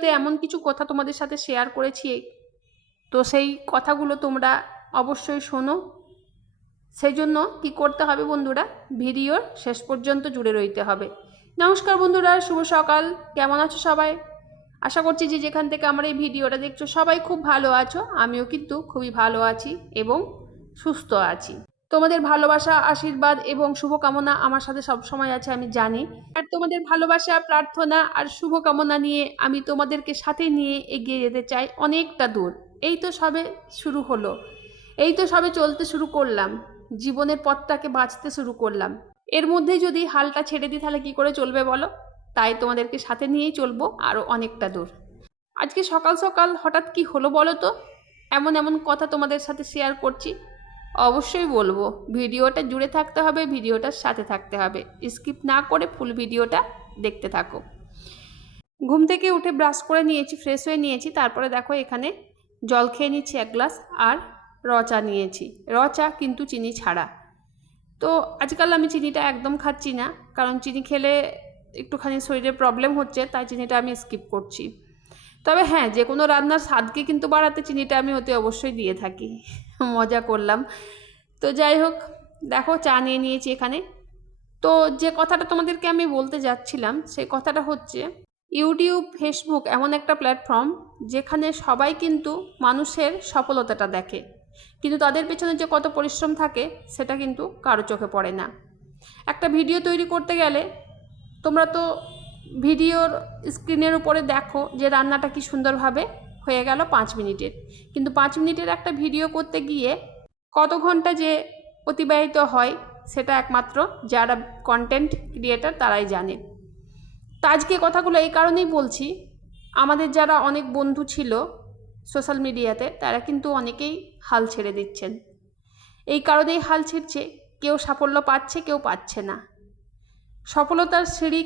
ভিডিওতে এমন কিছু কথা তোমাদের সাথে শেয়ার করেছি, তো সেই কথাগুলো তোমরা অবশ্যই শোনো। সেই জন্য কী করতে হবে বন্ধুরা, ভিডিওর শেষ পর্যন্ত জুড়ে রইতে হবে। নমস্কার বন্ধুরা, শুভ সকাল। কেমন আছো সবাই? আশা করছি যে যেখান থেকে আমার এই ভিডিওটা দেখছো সবাই খুব ভালো আছো। আমিও কিন্তু খুবই ভালো আছি এবং সুস্থ আছি। তোমাদের ভালোবাসা, আশীর্বাদ এবং শুভকামনা আমার সাথে সবসময় আছে, আমি জানি। আর তোমাদের ভালোবাসা, প্রার্থনা আর শুভকামনা নিয়ে আমি তোমাদেরকে সাথে নিয়ে এগিয়ে যেতে চাই অনেকটা দূর। এই তো সবে শুরু হলো, এই তো সবে চলতে শুরু করলাম, জীবনের পথটাকে বাঁচতে শুরু করলাম। এর মধ্যেই যদি হালটা ছেড়ে দিই তাহলে কী করে চলবে বলো? তাই তোমাদেরকে সাথে নিয়েই চলবো আরও অনেকটা দূর। আজকে সকাল সকাল হঠাৎ কি হলো বলো তো? এমন এমন কথা তোমাদের সাথে শেয়ার করছি, অবশ্যই বলবো। ভিডিওটা জুড়ে থাকতে হবে, ভিডিওটার সাথে থাকতে হবে, স্কিপ না করে ফুল ভিডিওটা দেখতে থাকো। ঘুম থেকে উঠে ব্রাশ করে নিয়েছি, ফ্রেশ হয়ে নিয়েছি, তারপরে দেখো এখানে জল খেয়ে নিচ্ছি 1 গ্লাস, আর র চা নিয়েছি। র চা কিন্তু চিনি ছাড়া। তো আজকাল আমি চিনিটা একদম খাচ্ছি না, কারণ চিনি খেলে একটুখানি শরীরে প্রবলেম হচ্ছে, তাই চিনিটা আমি স্কিপ করছি। তবে হ্যাঁ, যে কোনো রান্নার স্বাদকে কিন্তু বাড়াতে চিনিটা আমি অতি অবশ্যই দিয়ে থাকি। মজা করলাম। তো যাই হোক, দেখো চা নিয়ে নিয়েছি এখানে। তো যে কথাটা তোমাদেরকে আমি বলতে যাচ্ছিলাম, সেই কথাটা হচ্ছে ইউটিউব, ফেসবুক এমন একটা প্ল্যাটফর্ম যেখানে সবাই কিন্তু মানুষের সফলতাটা দেখে, কিন্তু তাদের পেছনে যে কত পরিশ্রম থাকে সেটা কিন্তু কারো চোখে পড়ে না। একটা ভিডিও তৈরি করতে গেলে তোমরা তো ভিডিওর স্ক্রিনের উপরে দেখো যে রান্নাটা কি সুন্দরভাবে হয়ে গেল 5 মিনিটের, কিন্তু 5 মিনিটের একটা ভিডিও করতে গিয়ে কত ঘন্টা যে অতিবাহিত হয় সেটা একমাত্র যারা কন্টেন্ট ক্রিয়েটার তারাই জানে। তো আজকে কথাগুলো এই কারণেই বলছি, আমাদের যারা অনেক বন্ধু ছিল সোশ্যাল মিডিয়াতে তারা কিন্তু অনেকেই হাল ছেড়ে দিচ্ছেন। এই কারণেই হাল ছেড়ছে, কেউ সাফল্য পাচ্ছে, কেউ পাচ্ছে না। সফলতার সিঁড়ি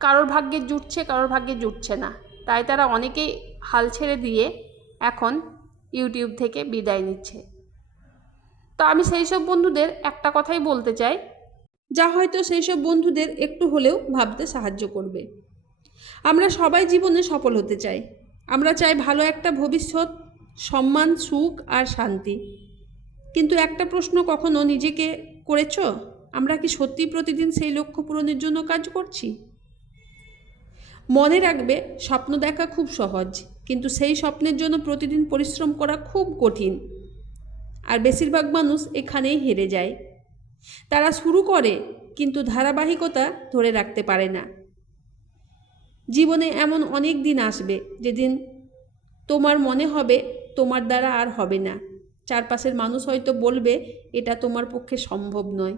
কারোর ভাগ্যে জুটছে, কারোর ভাগ্যে জুটছে না, তাই তারা অনেকেই হাল ছেড়ে দিয়ে এখন ইউটিউব থেকে বিদায় নিচ্ছে। তো আমি সেই সব বন্ধুদের একটা কথাই বলতে চাই, যা হয়তো সেই সব বন্ধুদের একটু হলেও ভাবতে সাহায্য করবে। আমরা সবাই জীবনে সফল হতে চাই, আমরা চাই ভালো একটা ভবিষ্যৎ, সম্মান, সুখ আর শান্তি। কিন্তু একটা প্রশ্ন কখনো নিজেকে করেছো, আমরা কি সত্যি প্রতিদিন সেই লক্ষ্য পূরণের জন্য কাজ করছি? মনে রাখবে, স্বপ্ন দেখা খুব সহজ, কিন্তু সেই স্বপ্নের জন্য প্রতিদিন পরিশ্রম করা খুব কঠিন। আর বেশিরভাগ মানুষ এখানেই হেরে যায়। তারা শুরু করে কিন্তু ধারাবাহিকতা ধরে রাখতে পারে না। জীবনে এমন অনেক দিন আসবে যেদিন তোমার মনে হবে তোমার দ্বারা আর হবে না। চারপাশের মানুষ হয়তো বলবে এটা তোমার পক্ষে সম্ভব নয়,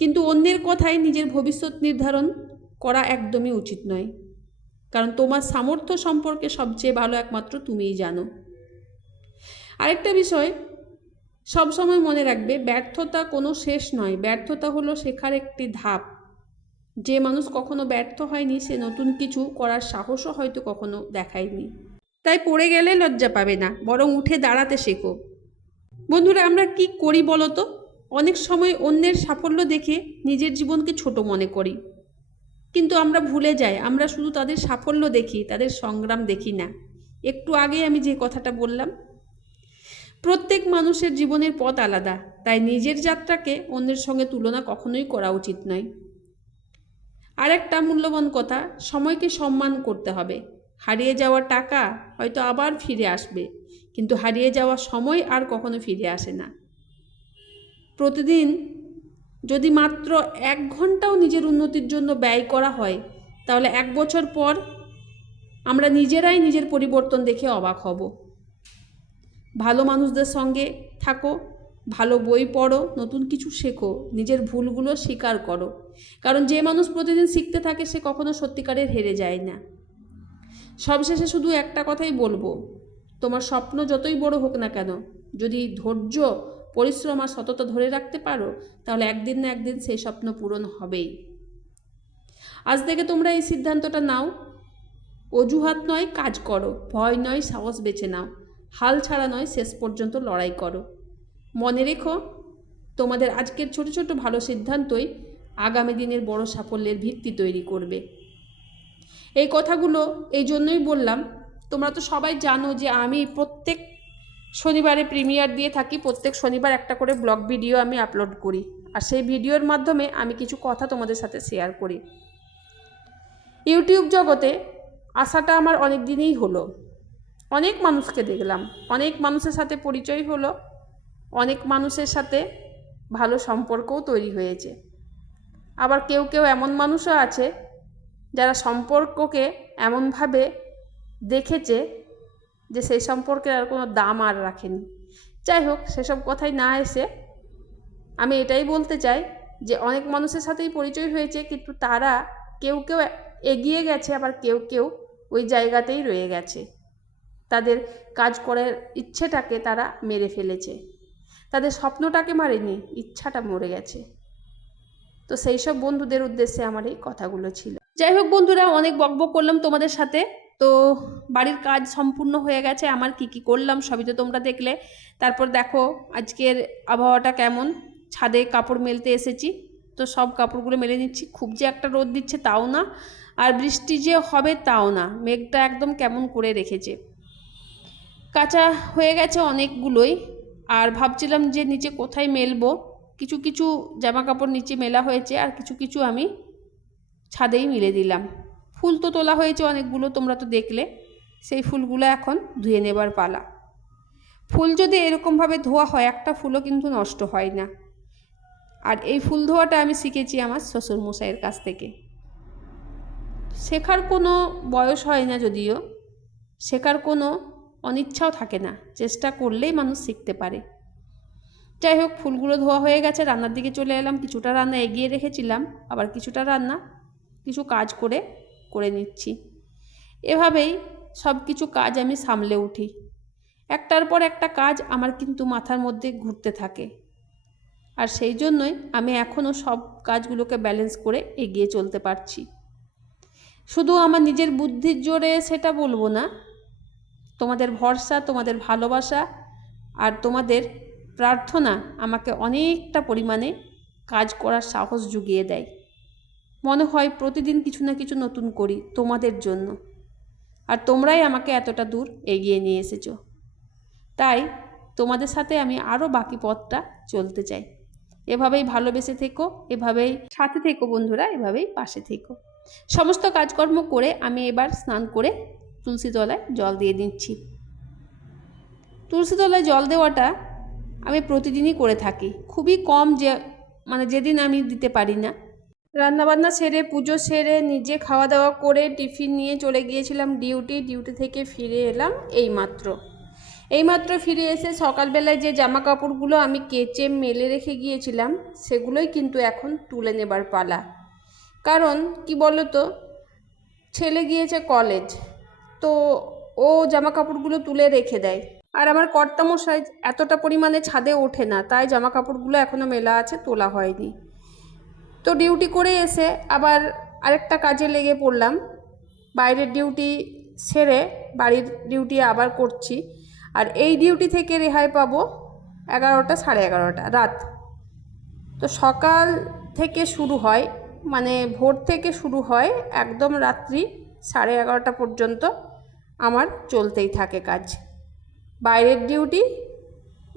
কিন্তু অন্যের কথায় নিজের ভবিষ্যৎ নির্ধারণ করা একদমই উচিত নয়, কারণ তোমার সামর্থ্য সম্পর্কে সবচেয়ে ভালো একমাত্র তুমিই জানো। আরেকটা বিষয় সবসময় মনে রাখবে, ব্যর্থতা কোনো শেষ নয়, ব্যর্থতা হলো শেখার একটি ধাপ। যে মানুষ কখনো ব্যর্থ হয়নি সে নতুন কিছু করার সাহসও হয়তো কখনো দেখায়নি। তাই পড়ে গেলে লজ্জা পাবে না, বরং উঠে দাঁড়াতে শেখো। বন্ধুরা, আমরা কি করি বলো তো? অনেক সময় অন্যের সাফল্য দেখে নিজের জীবনকে ছোট মনে করি, কিন্তু আমরা ভুলে যাই আমরা শুধু তাদের সাফল্য দেখি, তাদের সংগ্রাম দেখি না। একটু আগে আমি যে কথাটা বললাম, প্রত্যেক মানুষের জীবনের পথ আলাদা, তাই নিজের যাত্রাকে অন্যের সঙ্গে তুলনা কখনোই করা উচিত নয়। আর একটা মূল্যবান কথা, সময়কে সম্মান করতে হবে। হারিয়ে যাওয়া টাকা হয়তো আবার ফিরে আসবে, কিন্তু হারিয়ে যাওয়া সময় আর কখনো ফিরে আসে না। প্রতিদিন যদি মাত্র 1 ঘন্টাও নিজের উন্নতির জন্য ব্যয় করা হয়, তাহলে 1 বছর পর আমরা নিজেরাই নিজের পরিবর্তন দেখে অবাক হব। ভালো মানুষদের সঙ্গে থাকো, ভালো বই পড়ো, নতুন কিছু শেখো, নিজের ভুলগুলো স্বীকার করো, কারণ যে মানুষ প্রতিদিন শিখতে থাকে সে কখনো সত্যিকারের হেরে যায় না। সবশেষে শুধু একটা কথাই বলবো, তোমার স্বপ্ন যতই বড় হোক না কেন, যদি ধৈর্য, পরিশ্রম আর সততা ধরে রাখতে পারো, তাহলে একদিন না একদিন সেই স্বপ্ন পূরণ হবেই। আজ থেকে তোমরা এই সিদ্ধান্তটা নাও, অজুহাত নয়, কাজ করো, ভয় নয়, সাহস বেছে নাও, হাল ছাড়া নয়, শেষ পর্যন্ত লড়াই করো। মনে রেখো, তোমাদের আজকের ছোট ছোট ভালো সিদ্ধান্তই আগামী দিনের বড় সাফল্যের ভিত্তি তৈরি করবে। এই কথাগুলো এই জন্যই বললাম, তোমরা তো সবাই জানো যে আমি প্রত্যেক শনিবারে প্রিমিয়ার দিয়ে থাকি, প্রত্যেক শনিবার একটা করে ব্লগ ভিডিও আমি আপলোড করি, আর সেই ভিডিওর মাধ্যমে আমি কিছু কথা তোমাদের সাথে শেয়ার করি। ইউটিউব জগতে আসাটা আমার অনেক দিনই হলো, অনেক মানুষকে দেখলাম, অনেক মানুষের সাথে পরিচয় হলো, অনেক মানুষের সাথে ভালো সম্পর্কও তৈরি হয়েছে। আবার কেউ কেউ এমন মানুষও আছে যারা সম্পর্ককে এমনভাবে দেখেছে যে সেই সম্পর্কের আর কোনো দাম আর রাখেনি। যাই হোক, সেসব কথাই না এসে আমি এটাই বলতে চাই যে অনেক মানুষের সাথেই পরিচয় হয়েছে, কিন্তু তারা কেউ কেউ এগিয়ে গেছে, আবার কেউ কেউ ওই জায়গাতেই রয়ে গেছে। তাদের কাজ করার ইচ্ছেটাকে তারা মেরে ফেলেছে, তাদের স্বপ্নটাকে মারেনি, ইচ্ছাটা মরে গেছে। তো সেই সব বন্ধুদের উদ্দেশ্যে আমার এই কথাগুলো ছিল। যাই হোক বন্ধুরা, অনেক বকবক করলাম তোমাদের সাথে। তো বাড়ির কাজ সম্পূর্ণ হয়ে গেছে, আমার কি কি করলাম সবই তো তোমরা দেখলে। তারপর দেখো আজকের আবহাওয়াটা কেমন, ছাদে কাপড় মেলতে এসেছি, তো সব কাপড়গুলো মেলে নিচ্ছি। খুব যে একটা রোদ দিচ্ছে তাও না, আর বৃষ্টি যে হবে তাও না, মেঘটা একদম কেমন করে রেখেছে। কাঁচা হয়ে গেছে অনেকগুলোই, আর ভাবছিলাম যে নিচে কোথায় মেলবো। কিছু কিছু জামা কাপড় নিচে মেলা হয়েছে, আর কিছু কিছু আমি ছাদেই মিলে দিলাম। ফুল তো তোলা হয়েছে অনেকগুলো, তোমরা তো দেখলে। সেই ফুলগুলো এখন ধুয়ে নেবার পালা। ফুল যদি এরকমভাবে ধোয়া হয়, একটা ফুলও কিন্তু নষ্ট হয় না। আর এই ফুল ধোয়াটা আমি শিখেছি আমার শ্বশুরমশাইয়ের কাছ থেকে। শেখার কোনো বয়স হয় না, যদিও শেখার কোনো অনিচ্ছাও থাকে না, চেষ্টা করলেই মানুষ শিখতে পারে। যাই হোক, ফুলগুলো ধোয়া হয়ে গেছে, রান্নার দিকে চলে এলাম। কিছুটা রান্না এগিয়ে রেখেছিলাম, আবার কিছুটা রান্না কিছু কাজ করে নিচ্ছি। এভাবেই সব কিছু কাজ আমি সামলে উঠি। একটার পর একটা কাজ আমার কিন্তু মাথার মধ্যে ঘুরতে থাকে, আর সেই জন্যই আমি এখনও সব কাজগুলোকে ব্যালেন্স করে এগিয়ে চলতে পারছি। শুধু আমার নিজের বুদ্ধির জোরে সেটা বলবো না, তোমাদের ভরসা, তোমাদের ভালোবাসা আর তোমাদের প্রার্থনা আমাকে অনেকটা পরিমাণে কাজ করার সাহস জুগিয়ে দেয়। মনে হয় প্রতিদিন কিছু না কিছু নতুন করি তোমাদের জন্য, আর তোমরাই আমাকে এতটা দূর এগিয়ে নিয়ে এসেছো। তাই তোমাদের সাথে আমি আরও বাকি পথটা চলতে চাই। এভাবেই ভালোবেসে থেকো, এভাবেই সাথে থেকো বন্ধুরা, এভাবেই পাশে থেকো। সমস্ত কাজকর্ম করে আমি এবার স্নান করে তুলসী তলায় জল দিয়ে দিচ্ছি। তুলসী তলায় জল দেওয়াটা আমি প্রতিদিনই করে থাকি, খুবই কম যেদিন আমি দিতে পারি না। রান্নাবান্না সেরে, পুজো সেরে, নিজে খাওয়া দাওয়া করে টিফিন নিয়ে চলে গিয়েছিলাম ডিউটি থেকে ফিরে এলাম এইমাত্র ফিরে এসে সকালবেলায় যে জামা কাপড়গুলো আমি কেচে মেলে রেখে গিয়েছিলাম সেগুলোই কিন্তু এখন তুলে নেবার পালা। কারণ কি বলো তো, ছেলে গিয়েছে কলেজ, তো ও জামা কাপড়গুলো তুলে রেখে দেয়, আর আমার কর্তামশাই এতটা পরিমাণে ছাদে ওঠে না, তাই জামা কাপড়গুলো এখনও মেলা আছে, তোলা হয়নি। তো ডিউটি করে এসে আবার আরেকটা কাজে লেগে পড়লাম। বাইরের ডিউটি সেরে বাড়ির ডিউটি আবার করছি, আর এই ডিউটি থেকে রেহাই পাবো 11টা, 11:30 রাত। তো সকাল থেকে শুরু হয়, মানে ভোর থেকে শুরু হয়, একদম রাত্রি 11:30 পর্যন্ত আমার চলতেই থাকে কাজ। বাইরের ডিউটি,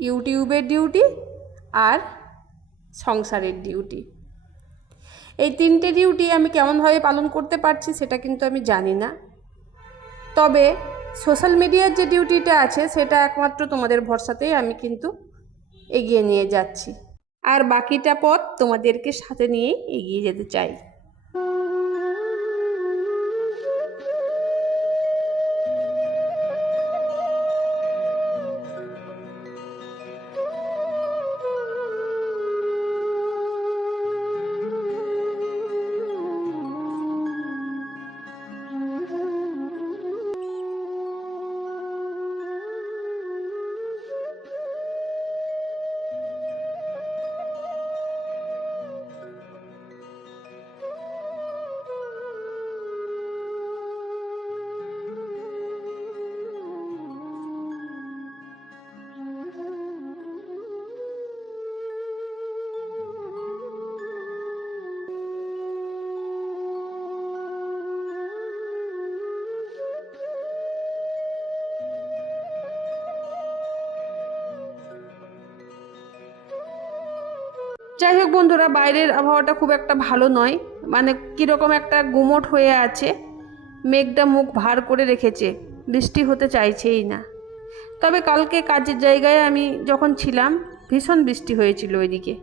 ইউটিউবের ডিউটি, আর সংসারের ডিউটি। এই 3টে ডিউটি আমি কেমনভাবে পালন করতে পারছি সেটা কিন্তু আমি জানি না, তবে সোশ্যাল মিডিয়ার যে ডিউটিটা আছে সেটা একমাত্র তোমাদের ভরসাতেই আমি কিন্তু এগিয়ে নিয়ে যাচ্ছি, আর বাকিটা পথ তোমাদেরকে সাথে নিয়েই এগিয়ে যেতে চাই। যাই হোক বন্ধুরা, বাইরের আবহাওয়াটা খুব একটা ভালো নয়, মানে কীরকম একটা গুমোট হয়ে আছে, মেঘটা মুখ ভার করে রেখেছে, বৃষ্টি হতে চাইছেই না। তবে কালকে কাজের জায়গায় আমি যখন ছিলাম ভীষণ বৃষ্টি হয়েছিল ওইদিকে।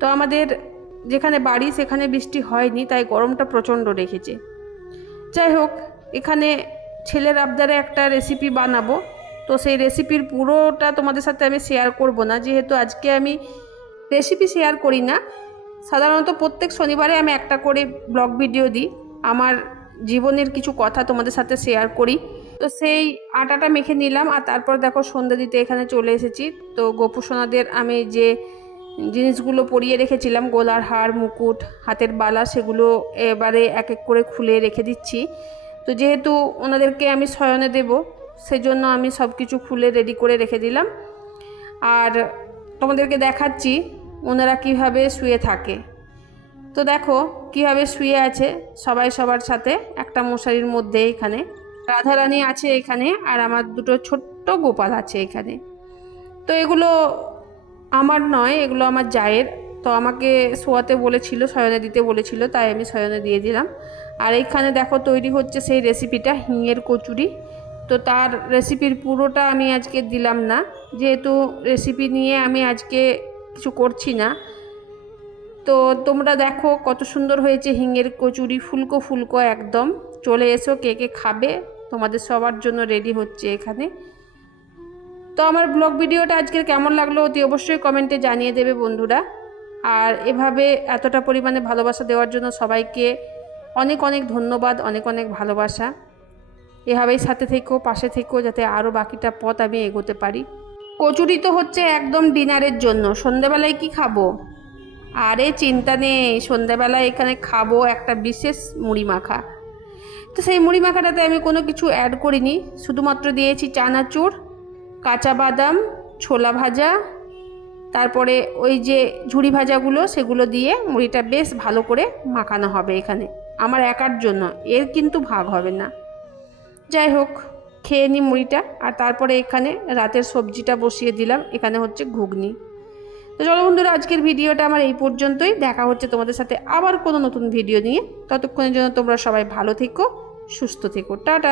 তো আমাদের যেখানে বাড়ি সেখানে বৃষ্টি হয়নি, তাই গরমটা প্রচণ্ড রেখেছে। যাই হোক, এখানে ছেলের আবদারে একটা রেসিপি বানাবো, তো সেই রেসিপির পুরোটা তোমাদের সাথে আমি শেয়ার করব না, যেহেতু আজকে আমি রেসিপি শেয়ার করি না। সাধারণত প্রত্যেক শনিবারে আমি একটা করে ব্লগ ভিডিও দিই, আমার জীবনের কিছু কথা তোমাদের সাথে শেয়ার করি। তো সেই আটাটা মেখে নিলাম, আর তারপর দেখো সন্ধ্যা দিতে এখানে চলে এসেছি। তো গোপু সোনাদের আমি যে জিনিসগুলো পরিয়ে রেখেছিলাম, গলার হার, মুকুট, হাতের বালা, সেগুলো এবারে এক এক করে খুলে রেখে দিচ্ছি। তো যেহেতু ওনাদেরকে আমি শয়নে দেব, সেজন্য আমি সব কিছু খুলে রেডি করে রেখে দিলাম। আর তোমাদেরকে দেখাচ্ছি ওনারা কিভাবে শুয়ে থাকে। তো দেখো কিভাবে শুয়ে আছে সবাই সবার সাথে একটা মশারির মধ্যে। এখানে রাধারানী আছে এখানে, আর আমার দুটো ছোট্ট গোপাল আছে এখানে। তো এগুলো আমার নয়, এগুলো আমার জায়ের। তো আমাকে শোয়াতে বলেছিল, শয়নে দিতে বলেছিল, তাই আমি শয়নে দিয়ে দিলাম। আর এইখানে দেখো তৈরি হচ্ছে সেই রেসিপিটা, হিঙের কচুরি। তো তার রেসিপির পুরোটা আমি আজকে দিলাম না, যেহেতু রেসিপি নিয়ে আমি আজকে কিছু করছি না। তো তোমরা দেখো কত সুন্দর হয়েছে হিঙের কচুরি, ফুলকো ফুলকো একদম। চলে এসো, কে কে খাবে, তোমাদের সবার জন্য রেডি হচ্ছে এখানে। তো আমার ব্লগ ভিডিওটা আজকের কেমন লাগলো অতি অবশ্যই কমেন্টে জানিয়ে দেবে বন্ধুরা। আর এভাবে এতটা পরিমাণে ভালোবাসা দেওয়ার জন্য সবাইকে অনেক অনেক ধন্যবাদ, অনেক অনেক ভালোবাসা। এভাবেই সাথে থেকো, পাশে থেকো, যাতে আরও বাকিটা পথ আমি এগোতে পারি। কচুরি তো হচ্ছে একদম ডিনারের জন্য, সন্ধ্যাবেলায় কি খাবো? আরে চিন্তা নেই, সন্ধ্যাবেলায় এখানে খাবো একটা বিশেষ মুড়ি মাখা। তো সেই মুড়ি মাখাটাতে আমি কোনো কিছু অ্যাড করিনি, শুধুমাত্র দিয়েছি চানাচুর, কাঁচা বাদাম, ছোলা ভাজা, তারপরে ওই যে ঝুড়ি ভাজাগুলো, সেগুলো দিয়ে মুড়িটা বেশ ভালো করে মাখানো হবে এখানে আমার একার জন্য, এর কিন্তু ভাগ হবে না। যাই হোক, খেয়ে নিই মুড়িটা। আর তারপরে এখানে রাতের সবজিটা বসিয়ে দিলাম, এখানে হচ্ছে ঘুগনি। তো চলো বন্ধুরা, আজকের ভিডিওটা আমার এই পর্যন্তই। দেখা হচ্ছে তোমাদের সাথে আবার কোনো নতুন ভিডিও নিয়ে। ততক্ষণের জন্য তোমরা সবাই ভালো থেকো, সুস্থ থেকো, টাটা।